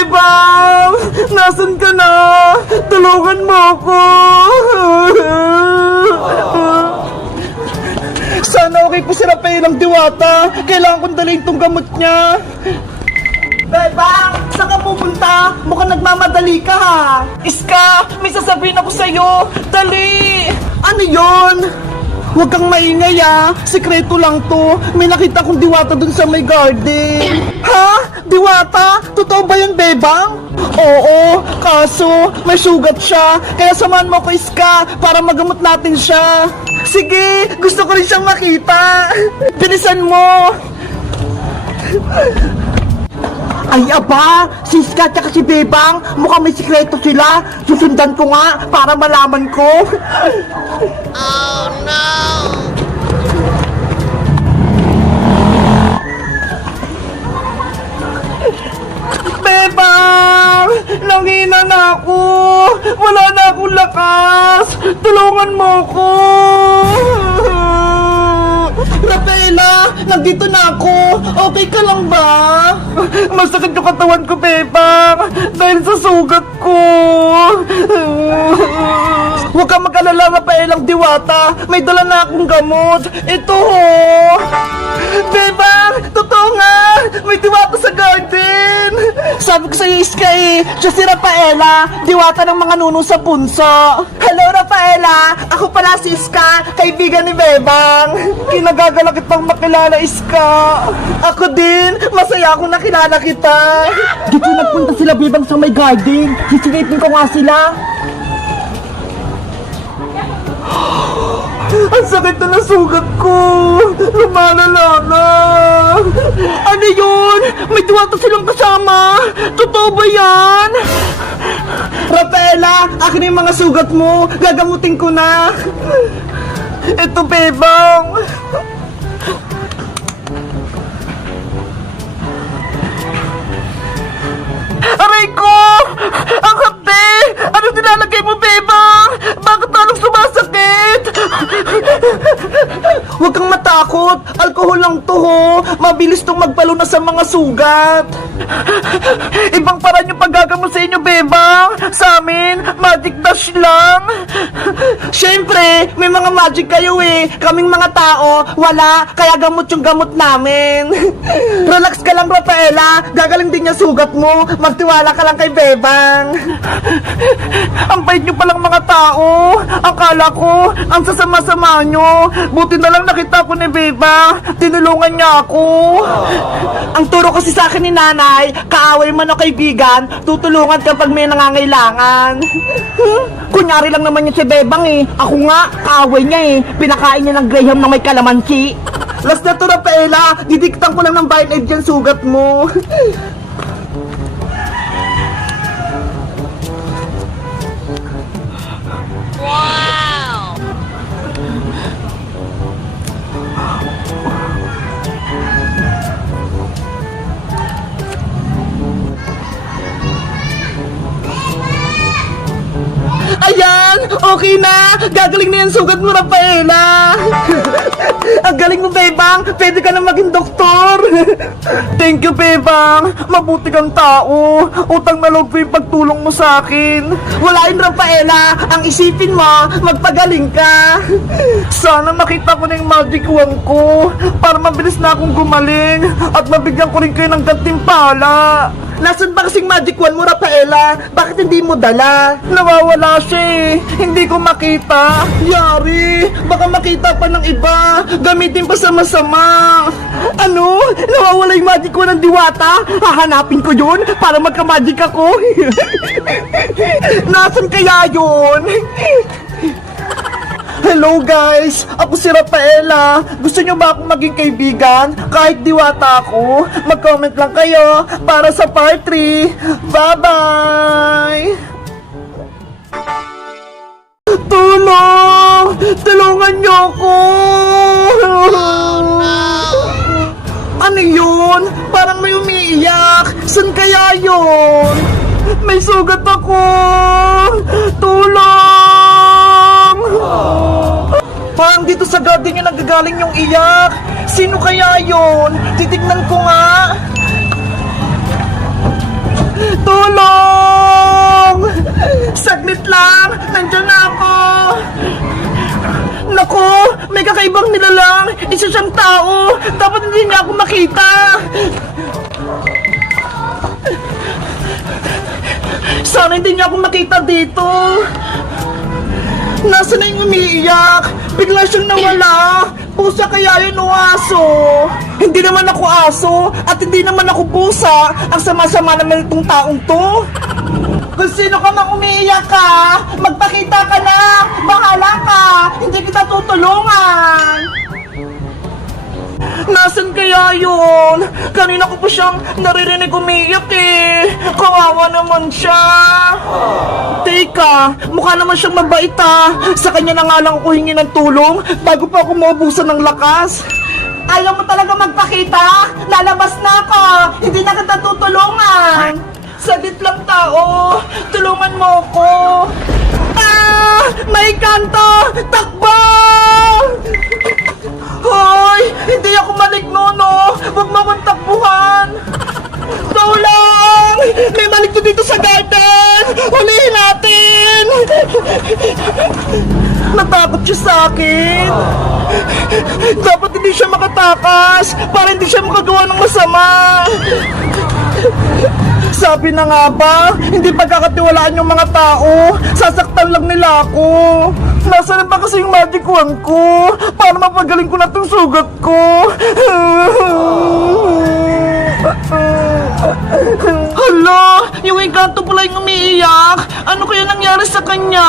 Bebang! Nasaan ka na? Tulungan mo ako! Sana okay po si Rafael ang diwata. Kailangan kong dalhin tong gamot niya. Bebang! Saan ka pupunta? Mukhang nagmamadali ka ha. Iska! May sasabihin ako sa'yo. Dali! Ano yon? Huwag kang maingay ah. Sekreto lang to. May nakita kong diwata dun sa may garden. Ha? Diwata? Totoo ba yun, Bebang? Oo, kaso may sugat siya. Kaya samahan mo ko, Iska, para magamot natin siya. Sige, gusto ko rin siyang makita. Bilisan mo. Ay aba, si Iska at si Bebang, mukhang may sikreto sila. Susundan ko nga para malaman ko. Oh no! Bebang! Nanghina na ako! Wala na akong lakas! Tulungan mo ko! Rafaela! Nandito na ako! Okay ka lang ba? Masakit yung katawan ko, Bebang! Dahil sa sugat ko! Huwag kang mag-alala, Rafaelang diwata! May dala na akong gamot! Ito ho! Bebang! Totoo nga! May diwata sa garden! Sabi ko sa'yo, Iska eh! Siya si Rafaela! Diwata ng mga nuno sa punso! Hello, Rafaela! Ako pala si Iska! Kaibigan ni Bebang! Kinagagala kitang makilala, Iska! Ako din! Masaya akong nakilala kita! Dito nagpunta sila, Bebang, sa may garden! Sisilipin ko nga sila! Ang sakit na ng sugat ko! Lumalala na! Ano yun? May diwata silang kasama! Totoo ba yan? Rafaela, akin yung mga sugat mo! Gagamutin ko na! Ito, Bebang! Aray ko! Ang hapde! Ano nilalagay mo, Bebang? Bakit talong sumasakit? Huwag kang matakot. Alkohol lang to ho. Mabilis tong magpalunas sa mga sugat. Ibang paraan yung paggagamot sa inyo, Bebang. Sa amin, magic dash lang. Siyempre, may mga magic kayo eh. Kaming mga tao, wala. Kaya gamot yung gamot namin. Relax ka lang, Rafaela. Gagaling din yung sugat mo. Magtiwala ka lang kay Bebang. Ang bait nyo palang mga tao. Akala ko, ang sasama-sama nyo. Buti na lang nakita ko ni Bebang. Tinulungan niya ako. Ang turo kasi sa akin ni nanay, kaaway man o kaibigan, tutulungan kapag may nangangailangan. Kunyari lang naman yun si Bebang eh. Ako nga, kaaway niya eh. Pinakain niya ng Graham na may kalamansi. Last na to, Rafaela. Didiktan ko lang ng Band-Aid yan sugat mo. Wow! Ayan! Okay na! Gagaling na yan sugat mo, Rafaela! Ang galing mo, Bebang! Pwede ka na maging doktor! Thank you, Bebang! Mabuti kang tao! Utang na loob ko yung pagtulong mo sa akin! Wala yun, Rafaela! Ang isipin mo, magpagaling ka! Sana makita ko na yung magic wand ko para mabilis na akong gumaling at mabigyan ko rin kayo ng gantimpala! Nasaan ba kasing magic wand mo, Rafaela? Bakit hindi mo dala? Nawawala siya eh. Hindi ko makita. Yari, baka makita pa ng iba. Gamitin pa sa masama. Ano? Nawawala yung magic wand ng diwata? Hahanapin ko yun para magka-magic ako. Nasaan kaya yun? Hello guys! Ako si Rafaela. Gusto nyo ba akong maging kaibigan? Kahit diwata ako? Mag-comment lang kayo para sa part 3. Bye-bye! Tulong! Tulungan nyo ako! Ano yun? Parang may umiiyak. San kaya yun? May sugat ako! Tulong! Parang dito sa garden yung nagagaling yung iyak. Sino kaya yun? Titignan ko nga. saglit lang. Nandiyan na ako. Naku, may kakaibang nilalang. Isa siyang tao. Dapat hindi niya ako makita. Sana hindi niya ako makita dito. Nasaan na yung umiiyak? Bigla siyang nawala. Pusa kaya yun o aso? Hindi naman ako aso at hindi naman ako pusa. Ang sama-sama naman itong taong to. Kung sino ka mang umiiyak ka, magpakita ka na. Bahala ka. Hindi kita tutulungan. Nasaan kaya yun? Kanina ko pa siyang naririnig umiiyak eh. Kawawa naman siya. Teka, mukha naman siyang mabait ah. Sa kanya na nga lang ako hingi ng tulong bago pa ako maubusan ng lakas. Ayaw mo talaga magpakita? Lalabas na ako. Hindi na kita tutulungan. Saglit lang tao. Tulungan mo ako. Ah! May kanto! Takbo! Hoy! Hindi ako maligno, no? Huwag mo akong takbuhan! Tulong! May maligno dito sa garden! Hulihin natin! Natakot siya sa akin! Dapat hindi siya makatakas para hindi siya makagawa ng masama! Sabi na nga ba, hindi pagkakatiwalaan yung mga tao, sasaktan lang nila ako. Nasaan ba kasi yung magic wand ko? Para mapagaling ko na itong sugat ko? Hala, yung engkanto pala yung umiiyak. Ano kaya nangyari sa kanya?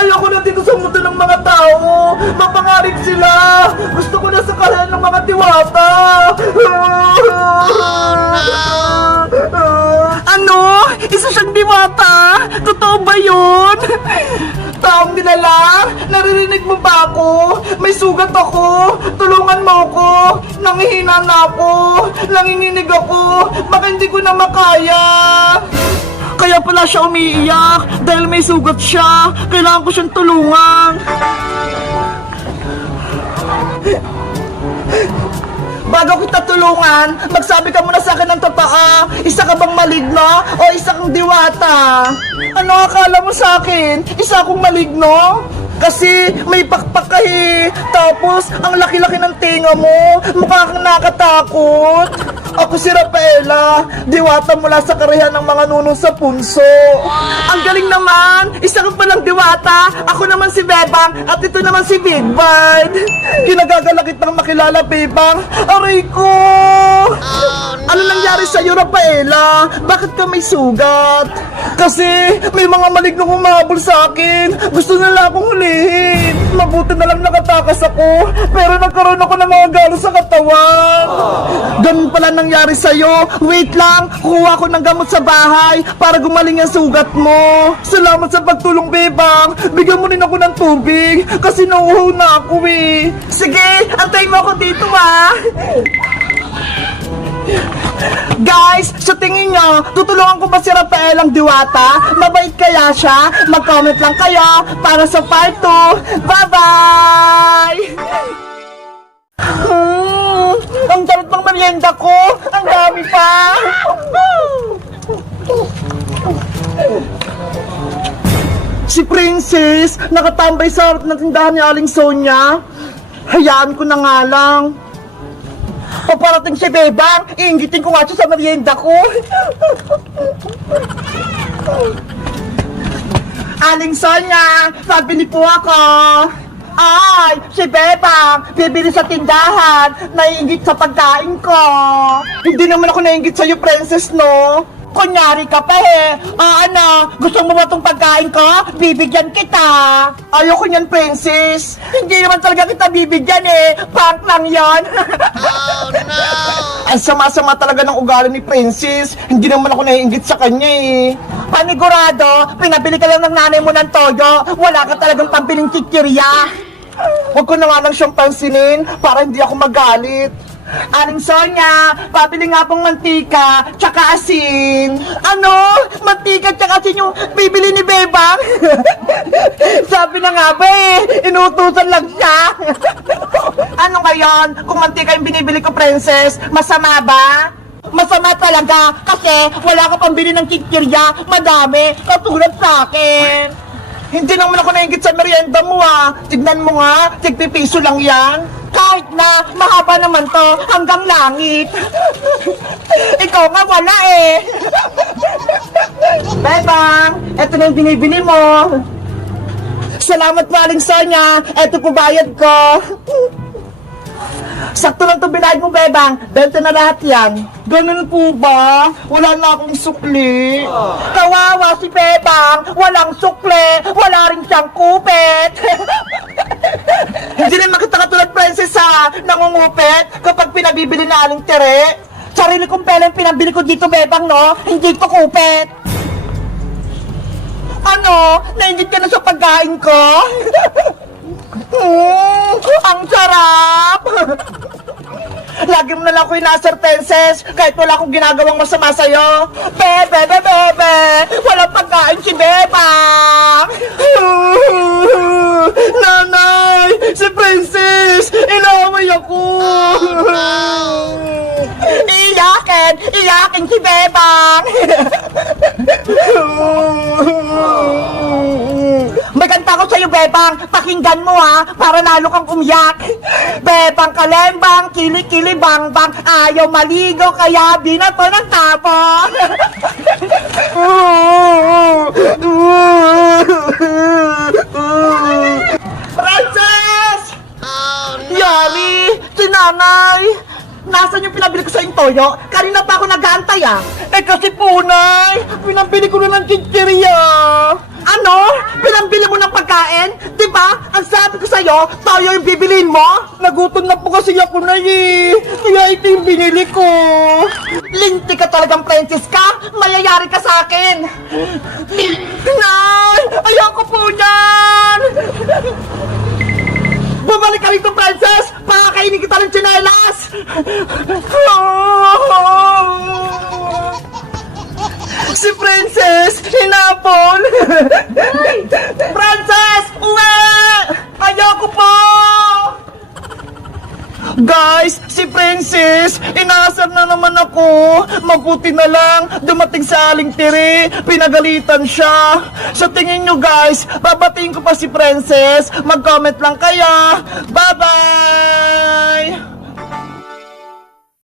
Ayoko na dito sa mundo ng mga tao. Mapangarip sila. Gusto ko na sa kalahan ng mga diwata. Ano? Isa siyang diwata? Totoo ba yun? Taong dinala? Naririnig mo ba ako? May sugat ako. Tulungan mo ako. Nangihina na ako. Nanginginig ako. Baka hindi ko na makaya. Kaya pala siya umiiyak dahil may sugat siya. Kailangan ko siyang tulungan. Bago kita tulungan, magsabi ka muna sa akin ng totoo. Isa ka bang maligno o isa kang diwata? Ano akala mo sa akin? Isa akong maligno? Kasi may pakpak ka eh. Tapos, ang laki-laki ng tinga mo. Mukha kang nakatakot. Ako si Rafaela, diwata mula sa karayan ng mga nunong sa punso. Ang galing naman! Isa ka palang diwata, ako naman si Bebang, at ito naman si Big Bird. Kinagagalakit ng makilala, Bebang. Aray ko! Ano nangyari sa'yo, Rafaela? Bakit ka may sugat? Kasi may mga malignong humabol sa akin. Gusto nila akong hulihin. Mabuti na lang nakatakas ako, pero nagkaroon ako ng mga galo sa katawan. Ganun pala nangyari sa'yo. Wait lang, kuha ko ng gamot sa bahay para gumaling ang sugat mo. Salamat sa pagtulong, Bebang. Bigyan mo rin ako ng tubig kasi nauuhaw na ako eh. Sige, antayin mo ako dito ah. Guys, sa tingin nyo, tutulungan ko ba si Rafael ang diwata? Mabait kaya siya? Mag-comment lang kayo para sa part 2. Bye-bye! Ang darat ng merienda ko! Ang dami pa! Si Princess, nakatambay sa harap ng tindahan ni Aling Sonia. Hayaan ko na nga lang. Paparating si Bebang, iingitin ko nga siya sa merienda ko. Aling Sonia, pabili po ako. Ay, si Bebang, bibili sa tindahan, naiingit sa pagkain ko. Hindi naman ako naiingit sa'yo, Princess, no? Kunyari ka pa eh. Ano, gusto mo ba itong pagkain ko? Bibigyan kita. Ayoko niyan, Princess. Hindi naman talaga kita bibigyan eh. Prank lang yan. Oh no! Ang sama-sama talaga ng ugali ni Princess. Hindi naman ako naiingit sa kanya eh. Panigurado, pinabili ka lang ng nanay mo ng toyo. Wala ka talagang pambiling kikirya. Huwag ko na nga lang siyang pansinin para hindi ako magalit. Aling Sonia, pabili nga pong mantika, tsaka asin. Ano? Mantika tsaka asin yung bibili ni Bebang? Sabi na nga ba eh, inutusan lang siya. Ano ngayon? Kung mantika yung binibili ko, Princess, masama ba? Masama talaga kasi wala ka pambili ng kikirya, madami, katulad sa akin. Hindi naman ako nainggit sa merienda mo Tignan mo nga, tigpipiso lang yan. Kahit na, mahaba naman to, hanggang langit. Ikaw nga wala Bebang, eto na yung binibili mo. Salamat Maring Sonia, eto po bayad ko. Sakto lang itong binayad mo, Bebang. Benta na lahat yan. Ganun po ba? Wala na akong sukli. Kawawa si Bebang. Walang sukli. Wala rin siyang kupet. Hindi naman kita katulad, Princess, nangungupet kapag pinabibili na aling tere. Sarili kong pera yung pinabili ko dito, Bebang, no? Hindi ko kupet. Ano? Nainggit ka na sa pagkain ko? Ang sarap! Lagi mo na lang ako inasar, Princess, kahit wala akong ginagawang masama sa'yo. Bebe! Walang pagkain si Beba! Nanay! Si Princess! Inaaway ako! Iyakin si Bebang! May kanta ko sa'yo, Bebang. Pakinggan mo, para nalo kang umiyak. Bebang kalembang, kili-kili bang-bang. Ayaw maligo, kaya binato ng tapon. Princess! Oh no! Yari! Si nanay! Nasaan yung pinabili ko sa toyo? Kanina pa ako nag-aantay kasi po, nay, pinabili ko na ng chichirya. Ano? Pinabili mo ng pagkain? Diba? Ang sabi ko sa'yo, toyo yung bibilin mo? Nagutom na po kasi ako, nay. Kaya ito yung binili ko. Linti ka talagang, Princess ka. Mayayari ka sa akin. Nay! Ayoko po yan! Bumalik ka rito, Princess! Pakakainin kita ng tsinelas! Si Princess! Hinapon! Princess! Uwi! Ayoko po! Guys, si Princess, inaasar na naman ako. Mabuti na lang, dumating sa aling tiri, pinagalitan siya. Sa tingin nyo guys, babatiin ko pa si Princess. Mag-comment lang kaya. Bye-bye!